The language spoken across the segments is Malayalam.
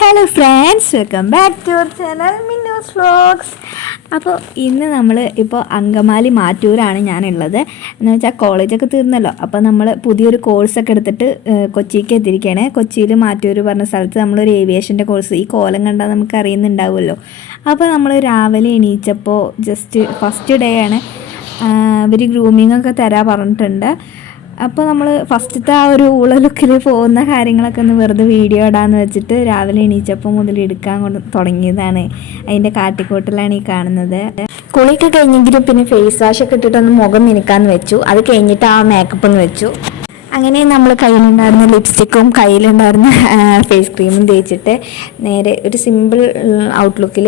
Hello friends welcome back to our channel Minnos vlogs അപ്പോൾ ഇന്ന് നമ്മൾ ഇപ്പോൾ അങ്കമാലി മാറ്റൂരാണ് ഞാനുള്ളത്. എന്ന് വെച്ചാൽ കോളേജൊക്കെ തീർന്നല്ലോ. അപ്പോൾ നമ്മൾ പുതിയൊരു കോഴ്സൊക്കെ എടുത്തിട്ട് കൊച്ചിക്ക് എത്തിയിരിക്കുകയാണ് കൊച്ചിയിൽ മാറ്റൂർ പറഞ്ഞ സ്ഥലത്ത് നമ്മളൊരു ഏവിയേഷന്റെ കോഴ്സ് ഈ കോലം കണ്ടാൽ നമുക്ക് അറിയുന്നുണ്ടാവുമല്ലോ. അപ്പോൾ നമ്മൾ രാവിലെ എണീച്ചപ്പോൾ ജസ്റ്റ് ഫസ്റ്റ് ഡേ ആണ്. ഇവർ ഗ്രൂമിംഗ് ഒക്കെ തരാൻ പറഞ്ഞിട്ടുണ്ട്. അപ്പോൾ നമ്മൾ ഫസ്റ്റത്തെ ആ ഒരു ഊള ലുക്കിൽ പോകുന്ന കാര്യങ്ങളൊക്കെ ഒന്ന് വെറുതെ വീഡിയോ ഇടാന്ന് വെച്ചിട്ട് രാവിലെ എണീച്ചപ്പോൾ മുതൽ എടുക്കാൻ കൊണ്ട് തുടങ്ങിയതാണ്. അതിന്റെ കാട്ടിക്കോട്ടിലാണ് ഈ കാണുന്നത്. കുളിയൊക്കെ കഴിഞ്ഞെങ്കിലും പിന്നെ ഫേസ് വാഷ് ഒക്കെ ഇട്ടിട്ടൊന്ന് മുഖം നിനക്കാന്ന് വെച്ചു. അത് കഴിഞ്ഞിട്ട് ആ മേക്കപ്പ് ഒന്ന് വെച്ചു. അങ്ങനെ നമ്മൾ കയ്യിലുണ്ടായിരുന്ന ലിപ്സ്റ്റിക്കും കയ്യിലുണ്ടായിരുന്ന ഫേസ് ക്രീമും തേച്ചിട്ട് നേരെ ഒരു സിമ്പിൾ ഔട്ട്ലുക്കിൽ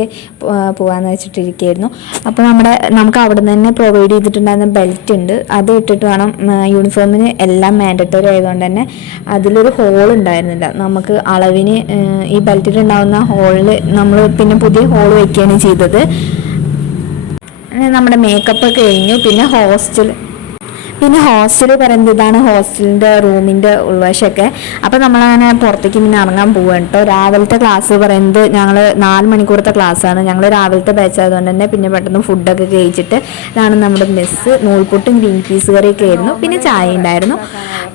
പോകാമെന്ന് വെച്ചിട്ടിരിക്കുകയായിരുന്നു അപ്പോൾ നമ്മുടെ നമുക്ക് അവിടെ നിന്ന് തന്നെ പ്രൊവൈഡ് ചെയ്തിട്ടുണ്ടായിരുന്ന ബെൽറ്റ് ഉണ്ട്. അത് ഇട്ടിട്ട് വേണം യൂണിഫോമിന് എല്ലാം മാൻഡറ്ററി ആയതുകൊണ്ട് തന്നെ അതിലൊരു ഹോൾ ഉണ്ടായിരുന്നില്ല. നമുക്ക് അളവിന് ഈ ബെൽറ്റിൽ ഉണ്ടാകുന്ന ഹോളിൽ നമ്മൾ പിന്നെ പുതിയ ഹോൾ വയ്ക്കുകയാണ് ചെയ്തത്. നമ്മുടെ മേക്കപ്പ് കഴിഞ്ഞു. പിന്നെ ഹോസ്റ്റൽ പിന്നെ ഹോസ്റ്റൽ പറയുന്നത് ഇതാണ് ഹോസ്റ്റലിന്റെ റൂമിന്റെ ഉൾവശമൊക്കെ. അപ്പോൾ നമ്മളങ്ങനെ പുറത്തേക്ക് പിന്നെ ഇറങ്ങാൻ പോവുകയാണ് കേട്ടോ രാവിലത്തെ ക്ലാസ് പറയുന്നത് ഞങ്ങൾ നാല് മണിക്കൂറത്തെ ക്ലാസ്സാണ് ഞങ്ങൾ രാവിലത്തെ ബാച്ച് ആയതുകൊണ്ട് തന്നെ പിന്നെ പെട്ടെന്ന് ഫുഡൊക്കെ കഴിച്ചിട്ട് ഇതാണ് നമ്മുടെ മെസ്സ് നൂൽപുട്ടും ഗ്രീൻ പീസ് കറിയൊക്കെ ആയിരുന്നു. പിന്നെ ചായ ഉണ്ടായിരുന്നു.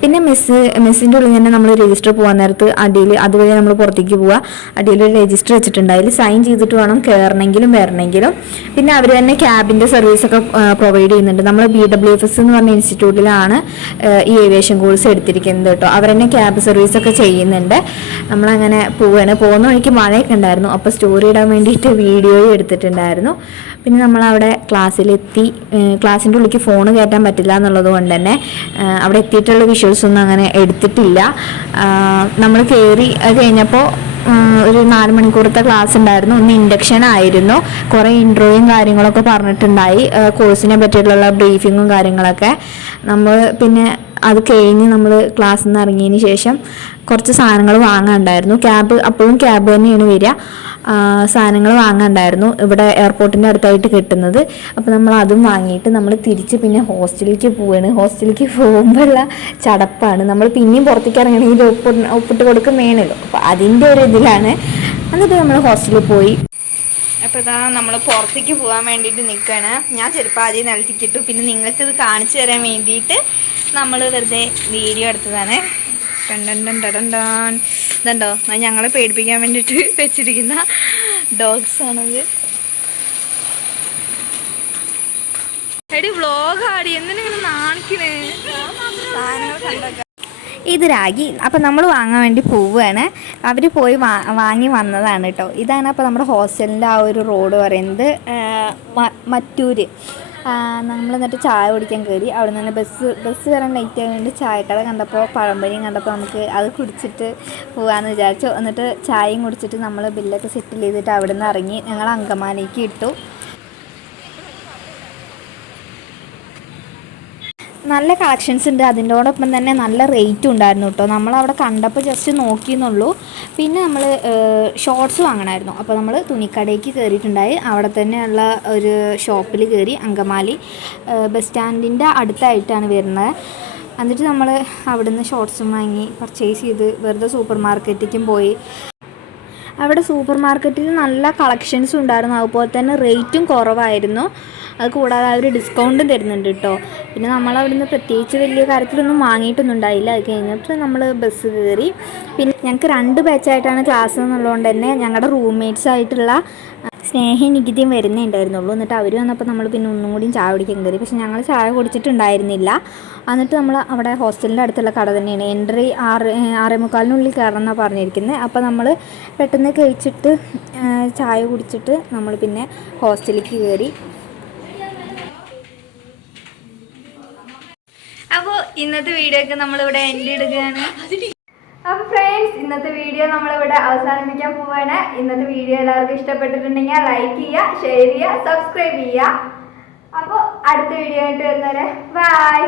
പിന്നെ മെസ്സ് മെസ്സിന്റെ ഉള്ളിൽ തന്നെ നമ്മൾ രജിസ്റ്റർ പോകാൻ നേരത്ത് അടിയിൽ അതുവഴി നമ്മൾ പുറത്തേക്ക് പോവുക അടിയിൽ രജിസ്റ്റർ വെച്ചിട്ടുണ്ട് അതിൽ സൈൻ ചെയ്തിട്ട് വേണം കയറണമെങ്കിലും വരണമെങ്കിലും. പിന്നെ അവർ തന്നെ ക്യാബിന്റെ സർവീസൊക്കെ പ്രൊവൈഡ് ചെയ്യുന്നുണ്ട്. നമ്മൾ ബി ഡബ്ല്യു എഫ് എസ് എന്ന് പറഞ്ഞ ഇൻസ്റ്റിറ്റ്യൂട്ടിലാണ് ഈ ഏവിയേഷൻ കോഴ്സ് എടുത്തിരിക്കുന്നത് കേട്ടോ അവർ തന്നെ ക്യാബ് സർവീസൊക്കെ ചെയ്യുന്നുണ്ട്. നമ്മളങ്ങനെ പോവുകയാണ് പോകുന്ന വഴിക്ക് മഴയൊക്കെ ഉണ്ടായിരുന്നു. അപ്പോൾ സ്റ്റോറി ഇടാൻ വേണ്ടിയിട്ട് വീഡിയോയും എടുത്തിട്ടുണ്ടായിരുന്നു. പിന്നെ നമ്മളവിടെ ക്ലാസ്സിലെത്തി ക്ലാസ്സിന്റെ ഉള്ളിലേക്ക് ഫോൺ കയറ്റാൻ പറ്റില്ല എന്നുള്ളത് കൊണ്ട് തന്നെ അവിടെ എത്തിയിട്ടുള്ള വിഷ്വൽസ് ഒന്നും അങ്ങനെ എടുത്തിട്ടില്ല. നമ്മൾ കയറി കഴിഞ്ഞപ്പോൾ ഒരു നാല് മണിക്കൂറത്തെ ക്ലാസ് ഉണ്ടായിരുന്നു. ഒന്ന് ഇൻഡക്ഷൻ ആയിരുന്നു. കുറേ ഇൻട്രോയും കാര്യങ്ങളൊക്കെ പറഞ്ഞിട്ടുണ്ടായി. കോഴ്സിനെ പറ്റിയിട്ടുള്ള ബ്രീഫിങ്ങും കാര്യങ്ങളൊക്കെ. നമ്മൾ പിന്നെ അത് കഴിഞ്ഞ് നമ്മൾ ക്ലാസ്സിൽ നിന്ന് ഇറങ്ങിയതിന് ശേഷം കുറച്ച് സാധനങ്ങൾ വാങ്ങാനുണ്ടായിരുന്നു ക്യാബ് അപ്പോഴും ക്യാബ് തന്നെയാണ് വരിക. സാധനങ്ങൾ വാങ്ങാനുണ്ടായിരുന്നു ഇവിടെ എയർപോർട്ടിന്റെ അടുത്തായിട്ട് കിട്ടുന്നത്. അപ്പോൾ നമ്മൾ അതും വാങ്ങിയിട്ട് നമ്മൾ തിരിച്ച് പിന്നെ ഹോസ്റ്റലിലേക്ക് പോവുകയാണ് ഹോസ്റ്റലിലേക്ക് പോകുമ്പോഴുള്ള ചടപ്പാണ്. നമ്മൾ പിന്നെയും പുറത്തേക്ക് ഇറങ്ങണമെങ്കിൽ ഒപ്പിട്ട് ഒപ്പിട്ട് കൊടുക്കും വേണമല്ലോ അപ്പോൾ അതിന്റെ ഒരു ഇതിലാണ്. എന്നിട്ട് നമ്മൾ ഹോസ്റ്റലിൽ പോയി. അപ്പോൾ ഇതാ നമ്മൾ പുറത്തേക്ക് പോകാൻ വേണ്ടിയിട്ട് നിൽക്കുകയാണ് ഞാൻ ചിലപ്പോൾ ആദ്യം നിലത്തിക്കിട്ടു പിന്നെ നിങ്ങൾക്കിത് കാണിച്ചു തരാൻ വേണ്ടിയിട്ട് നമ്മൾ വെറുതെ വീഡിയോ എടുത്തതാണ്. ടൺ. ഇതുണ്ടോ? അത് ഞങ്ങളെ പേടിപ്പിക്കാൻ വേണ്ടിയിട്ട് വെച്ചിരിക്കുന്ന ഡോഗ്സ് ആണത്. എടി വ്ളോഗ് ആടി. എന്തിനാ നാണിക്കണേ? ഇത് രാഗി. അപ്പം നമ്മൾ വാങ്ങാൻ വേണ്ടി പോവുകയാണ്. അവർ പോയി വാങ്ങി വന്നതാണ് കേട്ടോ ഇതാണ് അപ്പോൾ നമ്മുടെ ഹോസ്റ്റലിന്റെ ആ ഒരു റോഡ് പറയുന്നത് മറ്റൂര്. നമ്മൾ എന്നിട്ട് ചായ കുടിക്കാൻ കയറി. അവിടെ നിന്ന് ബസ് ബസ് വരാൻ ലേറ്റ് ആയതുകൊണ്ട് ചായക്കട കണ്ടപ്പോൾ പഴംപൊരിയും കണ്ടപ്പോൾ നമുക്ക് അത് കുടിച്ചിട്ട് പോകാമെന്ന് വിചാരിച്ചു. എന്നിട്ട് ചായയും കുടിച്ചിട്ട് നമ്മൾ ബില്ലൊക്കെ സെറ്റിൽ ചെയ്തിട്ട് അവിടെ നിന്ന് ഇറങ്ങി ഞങ്ങൾ അങ്കമാലിക്ക് ഇട്ടു. നല്ല കളക്ഷൻസ് ഉണ്ട്. അതിന്റോടൊപ്പം തന്നെ നല്ല റേറ്റും ഉണ്ടായിരുന്നു കേട്ടോ നമ്മളവിടെ കണ്ടപ്പോൾ ജസ്റ്റ് നോക്കിയെന്നുള്ളൂ. പിന്നെ നമ്മൾ ഷോർട്സ് വാങ്ങണമായിരുന്നു. അപ്പോൾ നമ്മൾ തുണിക്കടയ്ക്ക് കയറിയിട്ടുണ്ടായി. അവിടെ തന്നെയുള്ള ഒരു ഷോപ്പിൽ കയറി അങ്കമാലി ബസ് സ്റ്റാൻഡിന്റെ അടുത്തായിട്ടാണ് വരുന്നത്. എന്നിട്ട് നമ്മൾ അവിടുന്ന് ഷോർട്സും വാങ്ങി പർച്ചേസ് ചെയ്ത് വെറുതെ സൂപ്പർ മാർക്കറ്റിലേക്കും പോയി. അവിടെ സൂപ്പർ മാർക്കറ്റിൽ നല്ല കളക്ഷൻസ് ഉണ്ടായിരുന്നു. അതുപോലെ തന്നെ റേറ്റും കുറവായിരുന്നു. അത് കൂടാതെ അവർ ഡിസ്കൗണ്ടും തരുന്നുണ്ട് കേട്ടോ പിന്നെ നമ്മൾ അവിടുന്ന് പ്രത്യേകിച്ച് വലിയ കാര്യത്തിലൊന്നും വാങ്ങിയിട്ടൊന്നും ഉണ്ടായില്ല. അത് കഴിഞ്ഞിട്ട് നമ്മൾ ബസ് കയറി. പിന്നെ ഞങ്ങൾക്ക് രണ്ട് ബാച്ചായിട്ടാണ് ക്ലാസ് എന്നുള്ളതുകൊണ്ട് തന്നെ ഞങ്ങളുടെ റൂംമേറ്റ്സ് ആയിട്ടുള്ള സ്നേഹയും നികുതിയും വരുന്നേ ഉണ്ടായിരുന്നുള്ളൂ. എന്നിട്ട് അവർ വന്നപ്പോൾ നമ്മൾ പിന്നെ ഒന്നും കൂടിയും ചായ കുടിക്കാൻ കയറി. പക്ഷെ ഞങ്ങൾ ചായ കുടിച്ചിട്ടുണ്ടായിരുന്നില്ല. എന്നിട്ട് നമ്മൾ അവിടെ ഹോസ്റ്റലിന്റെ അടുത്തുള്ള കട തന്നെയാണ്. എൻട്രി ആറ് ആറേ മുക്കാലിനുള്ളിൽ കയറണം എന്നാണ് പറഞ്ഞിരിക്കുന്നത്. അപ്പോൾ നമ്മൾ പെട്ടെന്ന് കഴിച്ചിട്ട് ചായ കുടിച്ചിട്ട് നമ്മൾ പിന്നെ ഹോസ്റ്റലിലേക്ക് കയറി. അപ്പോൾ ഇന്നത്തെ വീഡിയോ ഒക്കെ നമ്മളിവിടെ എൻഡ് ഇടുകയാണ്. ഇന്നത്തെ വീഡിയോ നമ്മളിവിടെ അവസാനിപ്പിക്കാൻ പോവാണ്. ഇന്നത്തെ വീഡിയോ എല്ലാവർക്കും ഇഷ്ടപ്പെട്ടിട്ടുണ്ടെങ്കിൽ ലൈക്ക് ചെയ്യുക ഷെയർ ചെയ്യുക സബ്സ്ക്രൈബ് ചെയ്യുക. അപ്പോൾ അടുത്ത വീഡിയോ ആയിട്ട് വരുന്നവരെ ബൈ